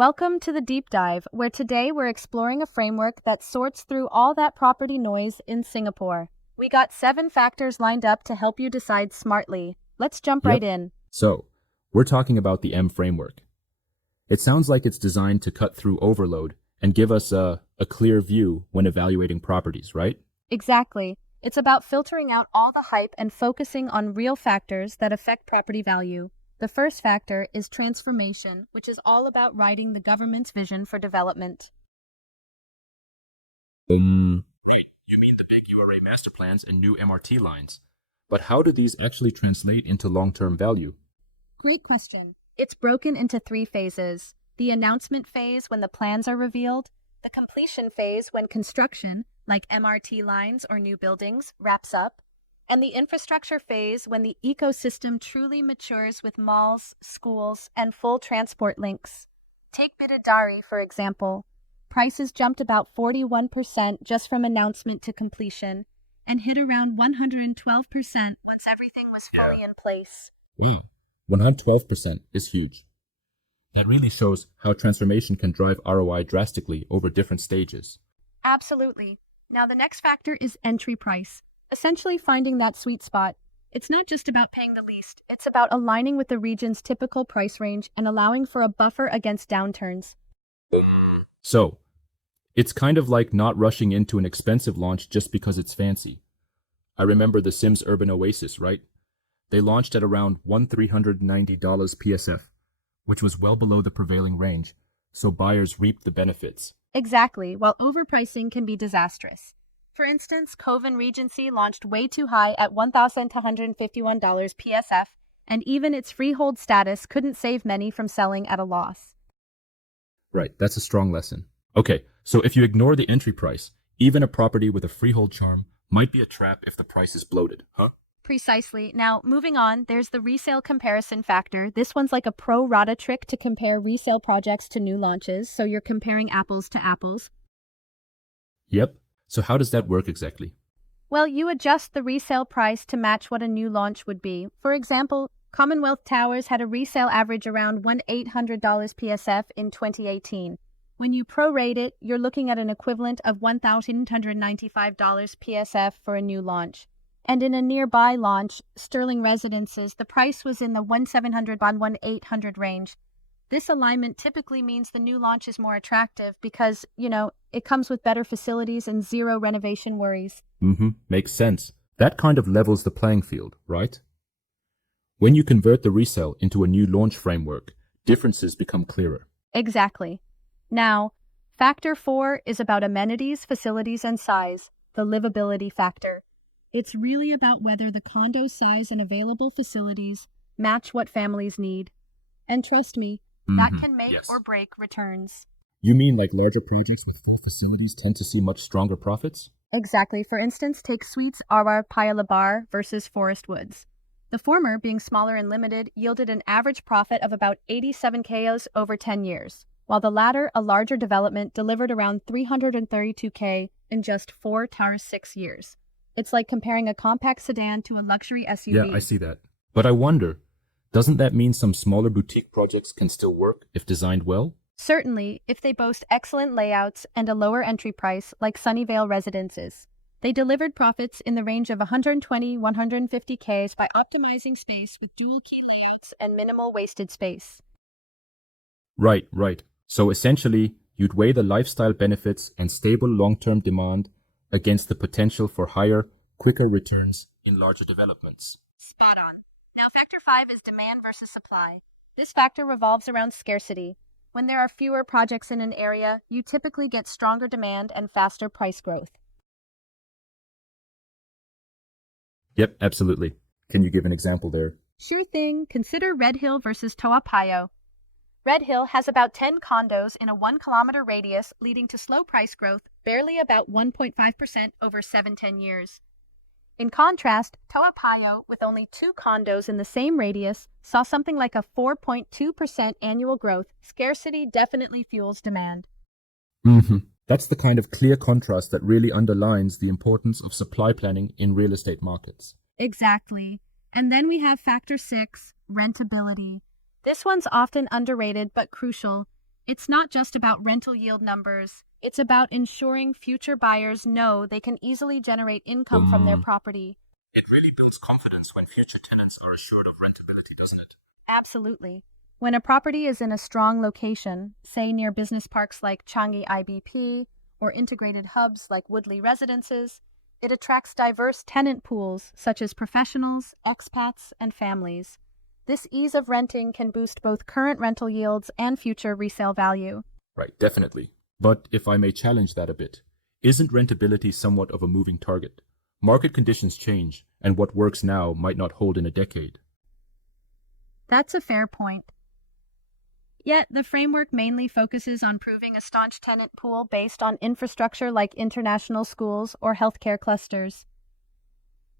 Welcome to the deep dive, where today we're exploring a framework that sorts through all that property noise in Singapore. We got 7 factors lined up to help you decide smartly. Let's jump right in. So, we're talking about the M framework. It sounds like it's designed to cut through overload and give us a clear view when evaluating properties, right? Exactly. It's about filtering out all the hype and focusing on real factors that affect property value. The first factor is transformation, which is all about writing the government's vision for development. You mean the big URA Master Plans and new MRT lines. But how do these actually translate into long-term value? Great question. It's broken into 3 phases. The announcement phase when the plans are revealed, the completion phase when construction, like MRT lines or new buildings, wraps up, and the infrastructure phase when the ecosystem truly matures with malls, schools, and full transport links. Take Bidadari, for example. Prices jumped about 41% just from announcement to completion, and hit around 112% once everything was fully in place. Yeah, 112% is huge. That really shows how transformation can drive ROI drastically over different stages. Absolutely. Now the next factor is entry price. Essentially finding that sweet spot. It's not just about paying the least, it's about aligning with the region's typical price range and allowing for a buffer against downturns. So, it's kind of like not rushing into an expensive launch just because it's fancy. I remember the Sims Urban Oasis, right? They launched at around $1,390 PSF, which was well below the prevailing range, so buyers reaped the benefits. Exactly, while overpricing can be disastrous. For instance, Coven Regency launched way too high at $1,251 PSF, and even its freehold status couldn't save many from selling at a loss. Right, that's a strong lesson. Okay, so if you ignore the entry price, even a property with a freehold charm might be a trap if the price is bloated, huh? Precisely. Now, moving on, there's the resale comparison factor. This one's like a pro rata trick to compare resale projects to new launches, so you're comparing apples to apples. Yep. So how does that work exactly? Well, you adjust the resale price to match what a new launch would be. For example, Commonwealth Towers had a resale average around $1,800 PSF in 2018. When you prorate it, you're looking at an equivalent of $1,895 PSF for a new launch. And in a nearby launch, Sterling Residences, the price was in the $1,700-$1,800 range. This alignment typically means the new launch is more attractive because, it comes with better facilities and 0 renovation worries. Makes sense. That kind of levels the playing field, right? When you convert the resale into a new launch framework, differences become clearer. Exactly. Now, factor 4 is about amenities, facilities, and size, the livability factor. It's really about whether the condo size and available facilities match what families need. And trust me, that can make or break returns. You mean like larger projects with full facilities tend to see much stronger profits? Exactly. For instance, take Suites Aura Paya Lebar versus Forest Woods. The former, being smaller and limited, yielded an average profit of about 87 KOs over 10 years, while the latter, a larger development, delivered around 332K in just 4 to 6 years. It's like comparing a compact sedan to a luxury SUV. Yeah, I see that. But I wonder, doesn't that mean some smaller boutique projects can still work if designed well? Certainly, if they boast excellent layouts and a lower entry price like Sunnyvale Residences. They delivered profits in the range of 120-150Ks by optimizing space with dual key layouts and minimal wasted space. Right. So essentially, you'd weigh the lifestyle benefits and stable long-term demand against the potential for higher, quicker returns in larger developments. Spot on. Now, factor 5 is demand versus supply. This factor revolves around scarcity. When there are fewer projects in an area, you typically get stronger demand and faster price growth. Yep, absolutely. Can you give an example there? Sure thing. Consider Red Hill versus Toa Payoh. Red Hill has about 10 condos in a 1-kilometer radius, leading to slow price growth, barely about 1.5% over 7-10 years. In contrast, Toa Payoh, with only 2 condos in the same radius, saw something like a 4.2% annual growth. Scarcity definitely fuels demand. That's the kind of clear contrast that really underlines the importance of supply planning in real estate markets. Exactly. And then we have factor 6, rentability. This one's often underrated but crucial. It's not just about rental yield numbers. It's about ensuring future buyers know they can easily generate income from their property. It really builds confidence when future tenants are assured of rentability, doesn't it? Absolutely. When a property is in a strong location, say near business parks like Changi IBP or integrated hubs like Woodley Residences, it attracts diverse tenant pools such as professionals, expats, and families. This ease of renting can boost both current rental yields and future resale value. Right, definitely. But if I may challenge that a bit, isn't rentability somewhat of a moving target? Market conditions change, and what works now might not hold in a decade. That's a fair point. Yet, the framework mainly focuses on proving a staunch tenant pool based on infrastructure like international schools or healthcare clusters.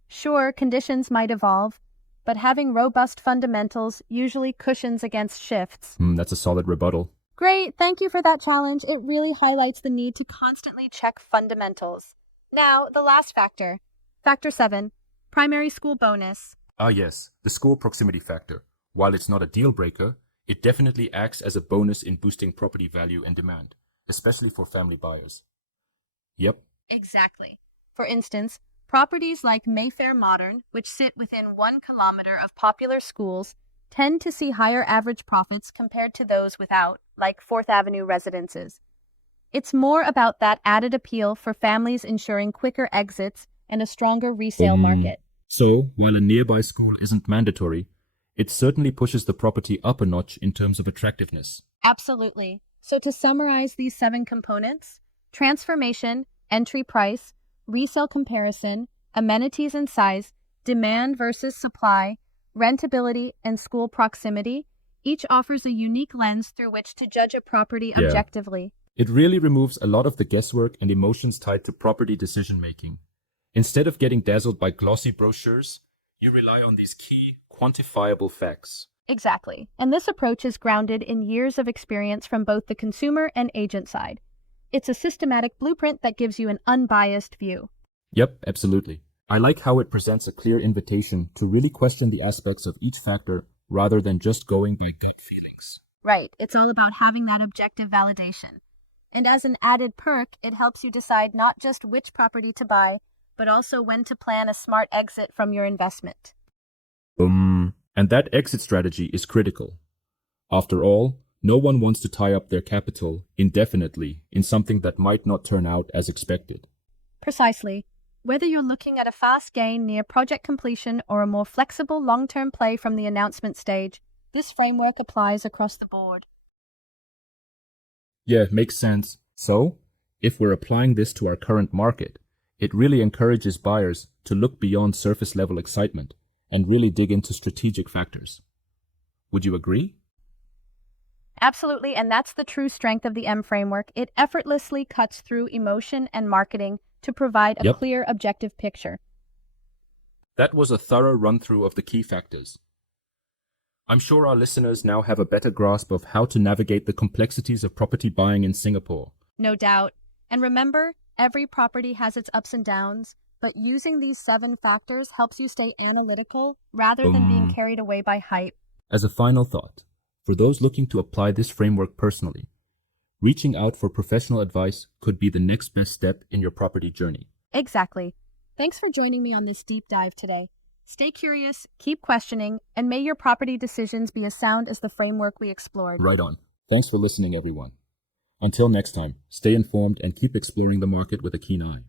Sure, conditions might evolve, but having robust fundamentals usually cushions against shifts. That's a solid rebuttal. Great, thank you for that challenge. It really highlights the need to constantly check fundamentals. Now, the last factor. Factor 7, primary school bonus. Ah yes, the school proximity factor. While it's not a deal breaker, it definitely acts as a bonus in boosting property value and demand, especially for family buyers. Yep. Exactly. For instance, properties like Mayfair Modern, which sit within 1 kilometer of popular schools, tend to see higher average profits compared to those without, like 4th Avenue residences. It's more about that added appeal for families ensuring quicker exits and a stronger resale market. So, while a nearby school isn't mandatory, it certainly pushes the property up a notch in terms of attractiveness. Absolutely. So to summarize these 7 components, transformation, entry price, resale comparison, amenities and size, demand versus supply, rentability, and school proximity, each offers a unique lens through which to judge a property objectively. It really removes a lot of the guesswork and emotions tied to property decision-making. Instead of getting dazzled by glossy brochures, you rely on these key, quantifiable facts. Exactly. And this approach is grounded in years of experience from both the consumer and agent side. It's a systematic blueprint that gives you an unbiased view. Yep, absolutely. I like how it presents a clear invitation to really question the aspects of each factor rather than just going by gut feelings. Right. It's all about having that objective validation. And as an added perk, it helps you decide not just which property to buy, but also when to plan a smart exit from your investment. And that exit strategy is critical. After all, no one wants to tie up their capital indefinitely in something that might not turn out as expected. Precisely. Whether you're looking at a fast gain near project completion or a more flexible long-term play from the announcement stage, this framework applies across the board. Yeah, makes sense. So, if we're applying this to our current market, it really encourages buyers to look beyond surface-level excitement and really dig into strategic factors. Would you agree? Absolutely, and that's the true strength of the M framework. It effortlessly cuts through emotion and marketing to provide a clear, objective picture. That was a thorough run-through of the key factors. I'm sure our listeners now have a better grasp of how to navigate the complexities of property buying in Singapore. No doubt. And remember, every property has its ups and downs, but using these 7 factors helps you stay analytical rather than being carried away by hype. As a final thought, for those looking to apply this framework personally, reaching out for professional advice could be the next best step in your property journey. Exactly. Thanks for joining me on this deep dive today. Stay curious, keep questioning, and may your property decisions be as sound as the framework we explored. Right on. Thanks for listening, everyone. Until next time, stay informed and keep exploring the market with a keen eye.